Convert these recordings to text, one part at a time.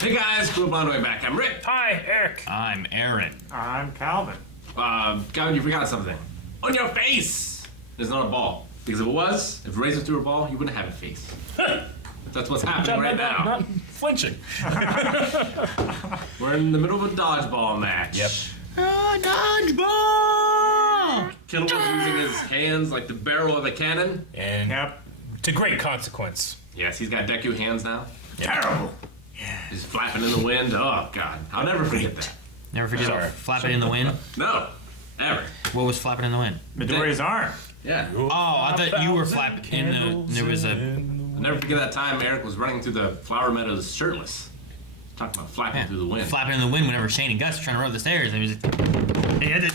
Hey guys, cool on the way back. I'm Rick. Hi, Eric. I'm Aaron. I'm Calvin. Calvin, you forgot something. On your face! There's not a ball. Because if it was, if Razor threw a ball, you wouldn't have a face. That's what's happening right now. Not flinching. We're in the middle of a dodgeball match. Yep. Dodgeball! Kendall was using his hands like the barrel of a cannon. And Yep. to great consequence. Yes, he's got Deku hands now. Terrible. He's flapping in the wind. Oh, God. I'll never forget that. Never forget Sorry. flapping in the wind. No. Never. What was flapping in the wind? Midoriya's arm. Yeah. Oh, I thought you were flapping in the. There was a. I'll never forget that time Eric was running through the flower meadows shirtless. Talking about flapping through the wind. Flapping in the wind whenever Shane and Gus were trying to run up the stairs. And he was like, they had to.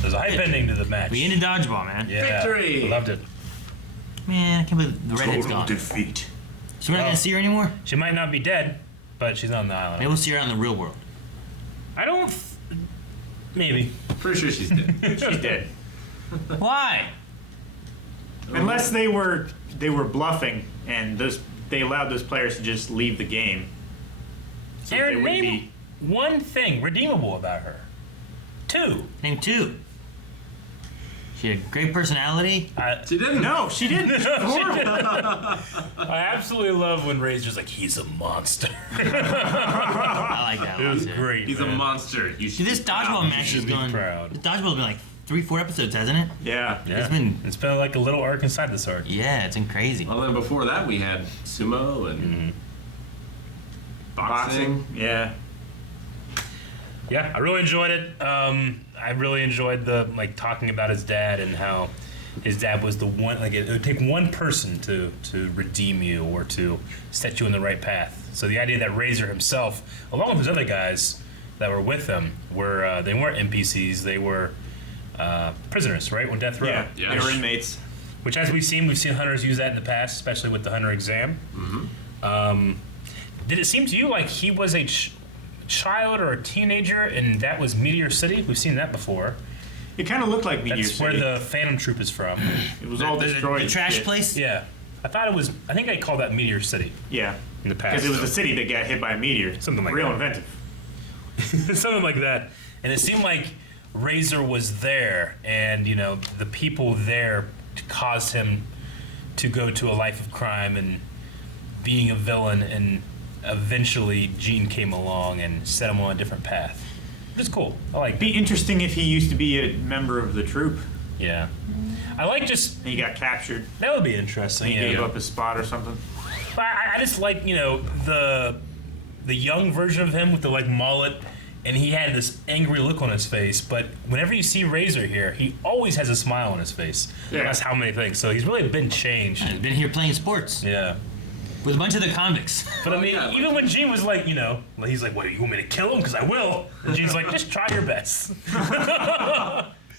There's a hype ending to the match. We ended dodgeball, man. Yeah. Victory! I loved it. Man, I can't believe the redhead's gone. defeat. So we're not gonna see her anymore? She might not be dead, but she's on the island. Maybe we'll see her out in the real world. I don't. Maybe. Pretty sure she's dead. She's dead. Why? Unless they were bluffing and they allowed those players to just leave the game. So they Aaron, wouldn't name one thing redeemable about her. Two. Name two. She had a great personality. She didn't. No, she didn't. I absolutely love when Razor's like, he's a monster. I like that It one was too. great. He's man. a monster. You See, should this be proud. dodgeball match should is be going. proud. This dodgeball's been like 3-4 episodes, hasn't it? Yeah. Yeah. It's It's been- been like a little arc inside this arc. Yeah, it's been crazy. Well, then before that we had sumo and Boxing. Yeah. Yeah, I really enjoyed it. I really enjoyed the talking about his dad and how his dad was the one. Like it would take one person to redeem you or to set you in the right path. So the idea that Razor himself, along with his other guys that were with him, were they weren't NPCs. They were prisoners, right? On death row. Yeah. Yeah. They were inmates. Which, as we've seen hunters use that in the past, especially with the hunter exam. Did it seem to you like he was a child or a teenager, and that was Meteor City? We've seen that before. It kind of looked like Meteor That's City. where the Phantom Troop is from. It was all destroyed. The and trash shit. place? Yeah, I think they called that Meteor City Yeah. in the past. Because it was a city that got hit by a meteor. Something like Real that. inventive. something like that. And it seemed like Razor was there, and the people there caused him to go to a life of crime and being a villain, and eventually Gene came along and set him on a different path. It's cool. I like. Be interesting if he used to be a member of the troop Yeah, I like just and he got captured. that would be interesting. He Yeah. gave up his spot or something. But I just like the young version of him with the mullet, and he had this angry look on his face. But whenever you see Razor here, he always has a smile on his face. Yeah. That's how many things. So he's really been changed. And been here playing sports Yeah. with a bunch of the convicts. But I mean, yeah, even when Gene was like, he's like, "What, you want me to kill him? Because I will." And Gene's like, "Just try your best."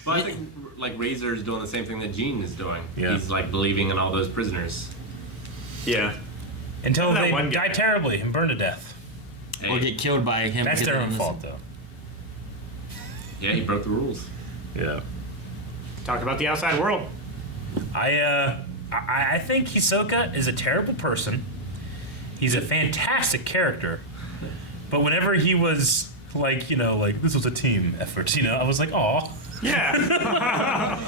Well, I think Razor's doing the same thing that Gene is doing. Yeah. He's believing in all those prisoners. Yeah. Until That they one die guy. terribly and burn to death. Hey, Or get killed by him. That's because their they own don't fault, though. yeah, he broke the rules. Yeah. Talk about the outside world. I think Hisoka is a terrible person. He's a fantastic character. But whenever he was this was a team effort, I was like, aw. Yeah.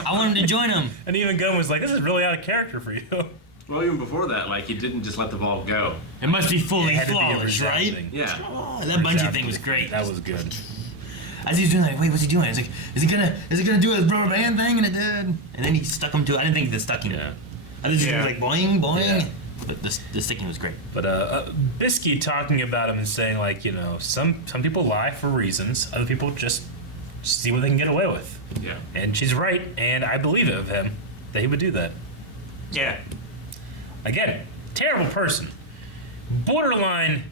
I wanted to join him. And even Gunn was like, this is really out of character for you. Well, even before that, he didn't just let the ball go. It must be fully It had to be a flawless, right? resounding- Yeah. Oh, that bungee thing was great. That was good. As he was doing wait, what's he doing? He's like, is it gonna do a rubber band thing? And it did. And then he stuck him to it. I didn't think that stuck him. Yeah. I think he Yeah. was like boing, boing. Yeah. But the sticking was great. But Bisky talking about him and saying some people lie for reasons, other people just see what they can get away with. Yeah. And she's right, and I believe it of him that he would do that. Yeah. Again, terrible person, borderline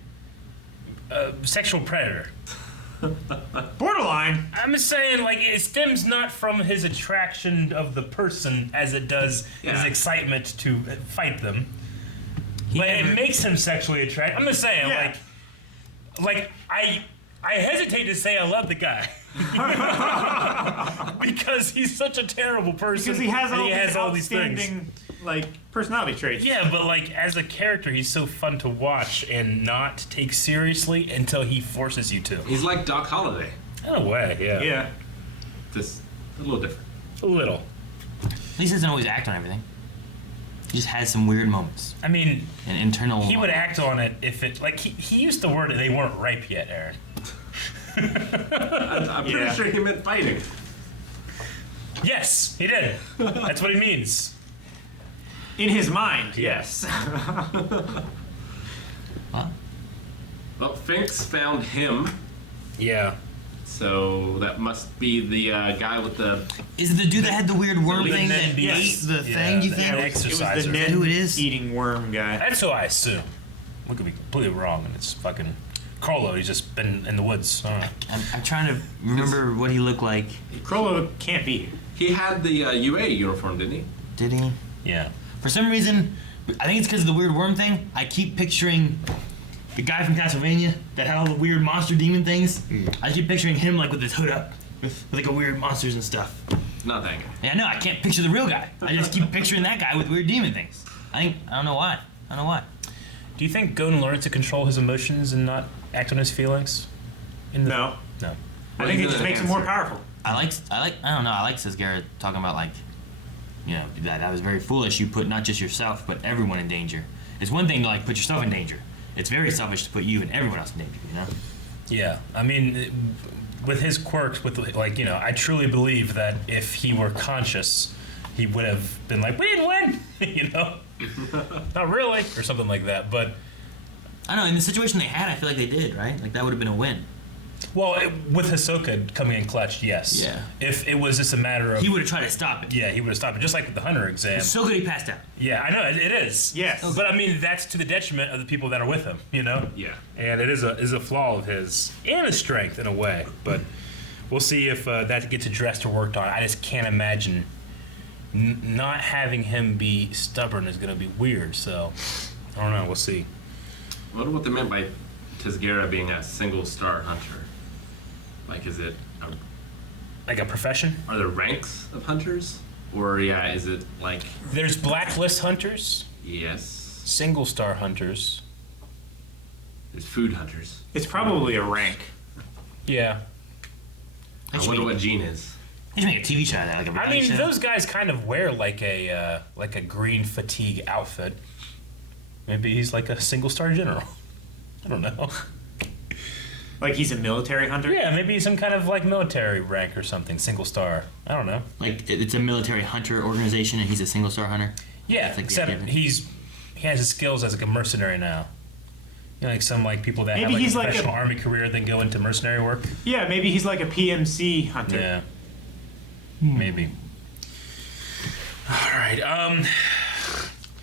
sexual predator. Borderline. I'm just saying, it stems not from his attraction of the person as it does his Yeah. excitement to fight them. He But never- it makes him sexually attracted. I'm just saying, Yeah. I hesitate to say I love the guy because he's such a terrible person. Because he has and all, he has these all these things. outstanding like personality traits. Yeah, but like as a character, he's so fun to watch and not take seriously until he forces you to. He's like Doc Holliday. In a way, yeah. Yeah. Just a little different. A little. At least he doesn't always act on everything. He just has some weird moments. I mean, An internal. he would act on it if it like he used the word they weren't ripe yet, Aaron. I'm pretty Yeah. sure he meant fighting. Yes, he did. That's what he means. In his mind, yes. Huh? Well, Finks found him, Yeah. so that must be the guy with the. Is it the dude that had the weird worm The thing that Ned ate Beast. the Yeah, thing? You the think? Ned It was the Exerciser. Ned Who it is? eating worm guy. That's who I assume. We could be completely wrong, and it's fucking Carlo. He's just been in the woods. I don't know. I'm trying to remember what he looked like. Krollo can't be here. He had the UA uniform, didn't he? Did he? Yeah. For some reason, I think it's because of the weird worm thing. I keep picturing the guy from Castlevania that had all the weird monster demon things. I keep picturing him like with his hood up, with like a weird monsters and stuff. Not that guy. Yeah, no, I can't picture the real guy. I just keep picturing that guy with weird demon things. I don't know why. I don't know why. Do you think Gon learned to control his emotions and not act on his feelings? In the... No. No. I think it he's just gonna makes him more answer. powerful. I don't know. I like Garrett talking about like, you know, that was very foolish. You put not just yourself, but everyone in danger. It's one thing to like put yourself in danger. It's very selfish to put you and everyone else in danger. You know. Yeah. I mean, with his quirks, with like, you know, I truly believe that if he were conscious, he would have been like, we didn't win, you know? Not really, or something like that. But I don't know. In the situation they had, I feel like they did right. Like that would have been a win. well, with Hisoka coming in clutch, yes. Yeah. If it was just a matter of He would have tried to stop it. yeah, he would have stopped it, just like with the Hunter exam. So good he passed out. Yeah, I know it is. Yes. But I mean, that's to the detriment of the people that are with him, you know. Yeah. And it is a flaw of his and a strength in a way. But we'll see if that gets addressed or worked on. I just can't imagine not having him be stubborn is going to be weird. So I don't know. We'll see. I wonder what they meant by Tisgera being a single star hunter. Like, is it? Like a profession. Are there ranks of hunters, or yeah, is it like There's blacklist hunters, yes? single star hunters. There's food hunters. It's probably a rank. Yeah. They I should wonder make- what Gene is. They should make a TV show of that, like a I reality mean, show. those guys kind of wear like a green fatigue outfit. Maybe he's like a single star general. I don't know. Like he's a military hunter. Yeah, maybe some kind of like military rank or something, single star. I don't know. Like it's a military hunter organization, and he's a single star hunter. Yeah, That's like the except idea. he has his skills as like a mercenary now. You know, like some like people that Maybe have like he's a like a- professional army career then go into mercenary work. Yeah, maybe he's like a PMC hunter. Yeah, maybe. All right.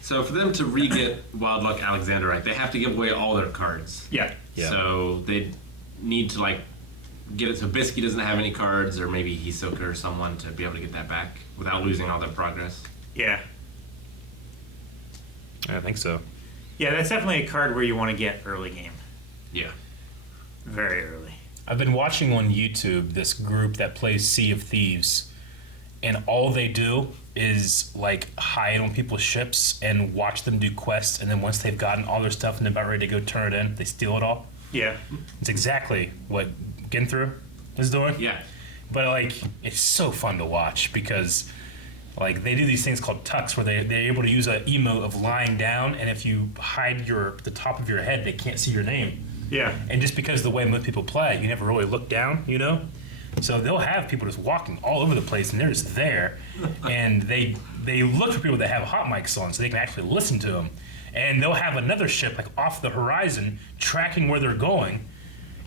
So for them to re-get Wild Luck Alexander right, they have to give away all their cards. Yeah. Yeah. So they need to like get it so Bisky doesn't have any cards, or maybe Hisoka or someone to be able to get that back without losing all their progress. Yeah. I think so. Yeah, that's definitely a card where you want to get early game. Yeah. Very early. I've been watching on YouTube this group that plays Sea of Thieves, and all they do is like hide on people's ships and watch them do quests, and then once they've gotten all their stuff and they're about ready to go turn it in, they steal it all. Yeah. It's exactly what Ginthru is doing. Yeah. But like, it's so fun to watch because like they do these things called tucks where they're able to use an emote of lying down, and if you hide the top of your head, they can't see your name. Yeah. And just because of the way most people play, you never really look down, you know? So they'll have people just walking all over the place, and they're just there. And they look for people that have hot mics on so they can actually listen to them. And they'll have another ship like off the horizon tracking where they're going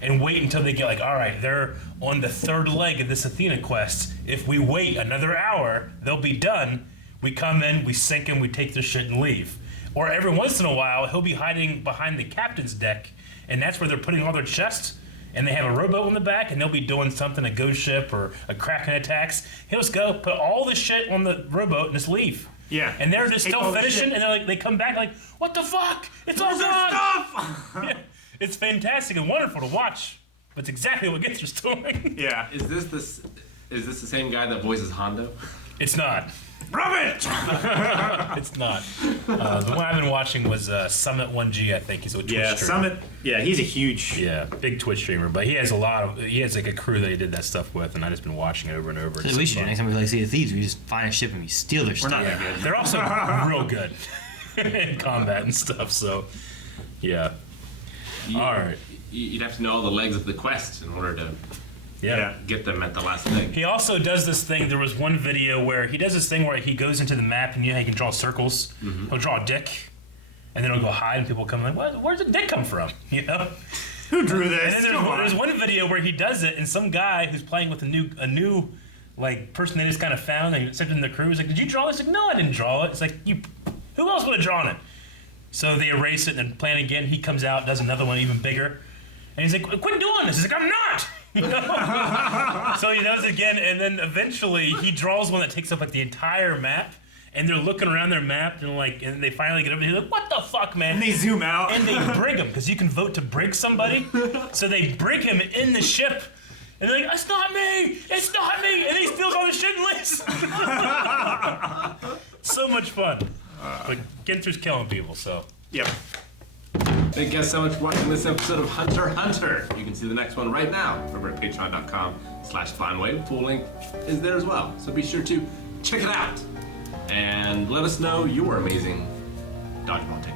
and wait until they get like, all right, they're on the third leg of this Athena quest. If we wait another hour, they'll be done. We come in, we sink them, we take their shit and leave. Or every once in a while, he'll be hiding behind the captain's deck, and that's where they're putting all their chests. And they have a rowboat in the back, and they'll be doing something, a ghost ship or a Kraken attacks. He'll just go put all the shit on the rowboat and just leave. Yeah. And they're just Take still all the finishing, shit. and they're like, they come back like, what the fuck? It's all Where's gone. our stuff? Yeah, it's fantastic and wonderful to watch. But it's exactly what Gither's doing. Yeah. Is this the same guy that voices Hondo? It's not. Rub it! It's not. The one I've been watching was Summit 1G. I think he's a Twitch Yeah, streamer. Summit. Yeah, he's a huge. Yeah, big Twitch streamer, but he has like a crew that he did that stuff with, and I just been watching it over and over. That's what we should do. Next time we like see the thieves, we just find a ship and we steal their stuff. not that good. They're also real good in combat and stuff. So, yeah. All right. You'd have to know all the legs of the quest in order to Yeah. get them at the last thing. He also does this thing. There was one video where he does this thing where he goes into the map and you know he can draw circles. He'll draw a dick, and then he'll go hide, and people come like, "Where's the dick come from?" You know. Who drew And this? then Come on. there's one video where he does it, and some guy who's playing with a new like person they just kind of found and accepted in the crew is like, "Did you draw this?" Like, "No, I didn't draw it." It's like, who else would have drawn it? So they erase it and then plan again. He comes out, does another one even bigger, and he's like, "Quit doing this." He's like, "I'm not." You know? So he does it again, and then eventually he draws one that takes up like the entire map, and they're looking around their map, and like, and they finally get over there. They're like, "What the fuck, man?" And they zoom out. And they brig him because you can vote to brig somebody. So they brig him in the ship, and they're like, "It's not me! It's not me!" And he steals all the shit and leaves. So much fun. But Ginter's killing people, so. Yep. Thank you guys so much for watching this episode of Hunter x Hunter. You can see the next one right now over at patreon.com/FlyingWave. Full link is there as well. So be sure to check it out. And let us know your amazing dodgeball team.